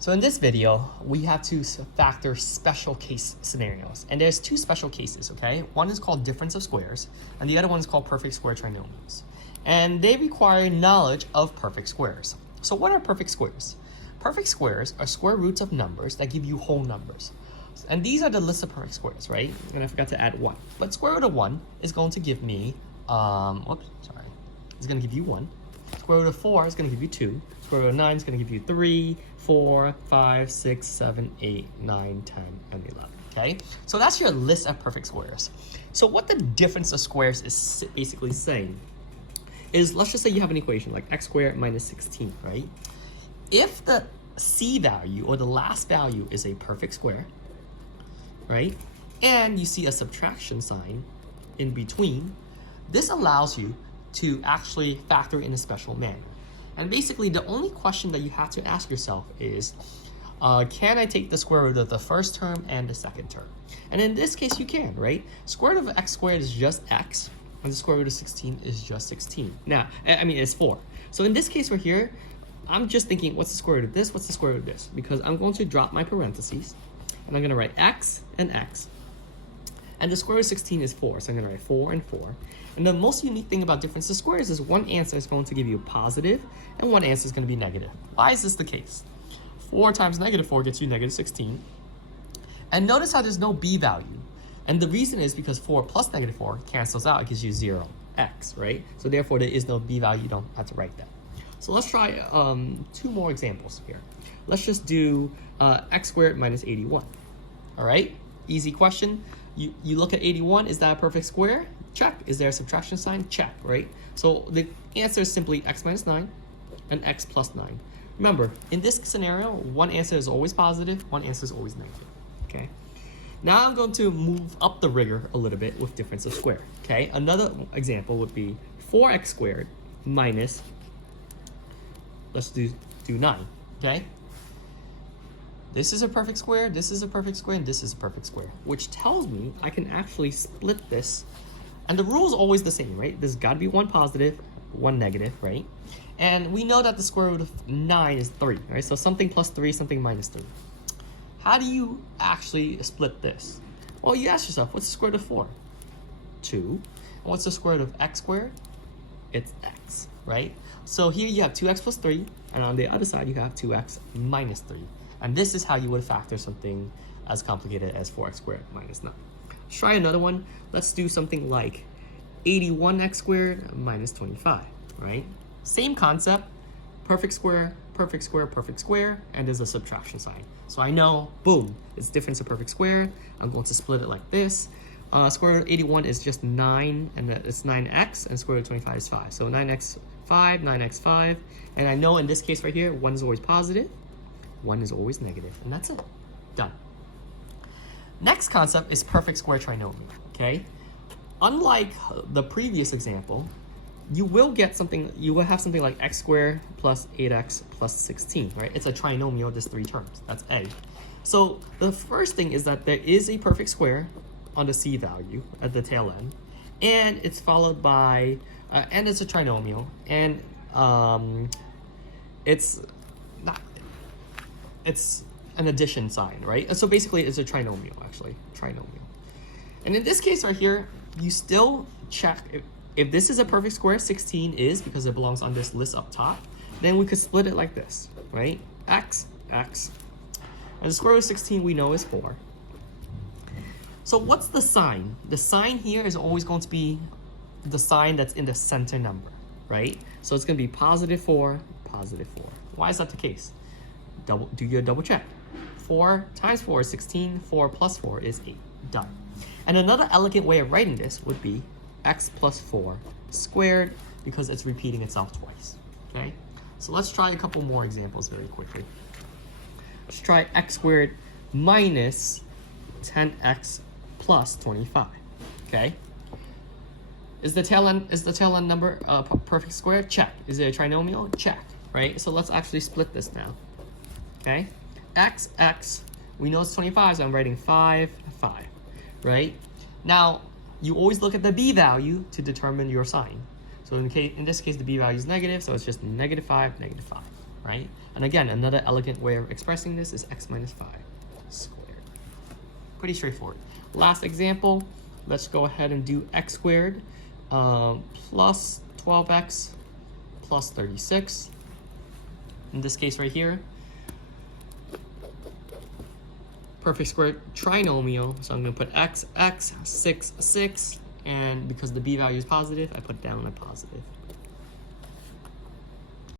So in this video, we have to factor special case scenarios. And there's two special cases, okay? One is called difference of squares, and the other one is called perfect square trinomials. And they require knowledge of perfect squares. So what are perfect squares? Perfect squares are square roots of numbers that give you whole numbers. And these are the list of perfect squares, right? And I forgot to add 1. But square root of 1 is going to give me, it's going to give you 1. Square root of 4 is going to give you 2. Square root of 9 is going to give you 3, 4, 5, 6, 7, 8, 9, 10, and 11. Okay? So that's your list of perfect squares. So what the difference of squares is basically saying is, let's just say you have an equation like x squared minus 16, right? If the c value or the last value is a perfect square, right? And you see a subtraction sign in between, this allows you to actually factor in a special manner. And basically the only question that you have to ask yourself is, can I take the square root of the first term and the second term? And in this case you can, right? Square root of x squared is just x, and the square root of 16 is just 16. Now, it's 4. So in this case right here, I'm just thinking, what's the square root of this? What's the square root of this? Because I'm going to drop my parentheses, and I'm going to write x and x. And the square root of 16 is 4, so I'm going to write 4 and 4. And the most unique thing about difference of squares is one answer is going to give you positive, and one answer is going to be negative. Why is this the case? 4 times negative 4 gets you negative 16. And notice how there's no b value. And the reason is because 4 plus negative 4 cancels out, it gives you 0x, right? So therefore there is no b value, you don't have to write that. So let's try 2 more examples here. Let's just do x squared minus 81. All right, easy question. You look at 81, is that a perfect square? Check. Is there a subtraction sign? Check, right? So the answer is simply x minus 9 and x plus 9. Remember, in this scenario, one answer is always positive, one answer is always negative, okay? Now I'm going to move up the rigor a little bit with difference of square, okay? Another example would be 4x squared minus, let's do 9, okay? This is a perfect square, this is a perfect square, and this is a perfect square, which tells me I can actually split this. And the rule is always the same, right? There's got to be one positive, one negative, right? And we know that the square root of 9 is 3, right? So something plus 3, something minus 3. How do you actually split this? Well, you ask yourself, what's the square root of 4? 2. And what's the square root of x squared? It's x, right? So here you have 2x plus 3, and on the other side you have 2x minus 3. And this is how you would factor something as complicated as 4x squared minus 9. Let's try another one. Let's do something like 81x squared minus 25, right? Same concept, perfect square, perfect square, perfect square, and there's a subtraction sign. So I know, boom, it's difference of perfect square. I'm going to split it like this. Square root of 81 is just 9, and it's 9x, and square root of 25 is 5. So 9x 5, 9x 5, and I know in this case right here, 1 is always positive, 1 is always negative, and that's it. Done. Next concept is perfect square trinomial, okay? Unlike the previous example, you will have something like x squared plus 8x plus 16, right? It's a trinomial, there's 3 terms, that's A. So the first thing is that there is a perfect square on the c value at the tail end, and it's followed by, and it's a trinomial, and it's an addition sign, right? So basically it's a trinomial, actually, trinomial. And in this case right here, you still check if this is a perfect square, 16 is, because it belongs on this list up top, then we could split it like this, right? X, X. And the square root of 16 we know is 4. So what's the sign? The sign here is always going to be the sign that's in the center number, right? So it's going to be positive 4, positive 4. Why is that the case? Do your double check. 4 times 4 is 16, 4 plus 4 is 8. Done. And another elegant way of writing this would be x plus 4 squared, because it's repeating itself twice, okay? So let's try a couple more examples very quickly. Let's try x squared minus 10x plus 25, okay? Is the tail end number perfect square? Check. Is it a trinomial? Check, right? So let's actually split this now, okay? X, we know it's 25, so I'm writing 5, 5, right? Now, you always look at the b value to determine your sign. So in this case, the b value is negative, so it's just -5, -5. right? And again, another elegant way of expressing this is x minus 5 squared. Pretty straightforward. Last example, let's go ahead and do x squared plus 12x plus 36. In this case right here, perfect square trinomial. So I'm going to put x, 6, 6, and because the b value is positive, I put it down a positive.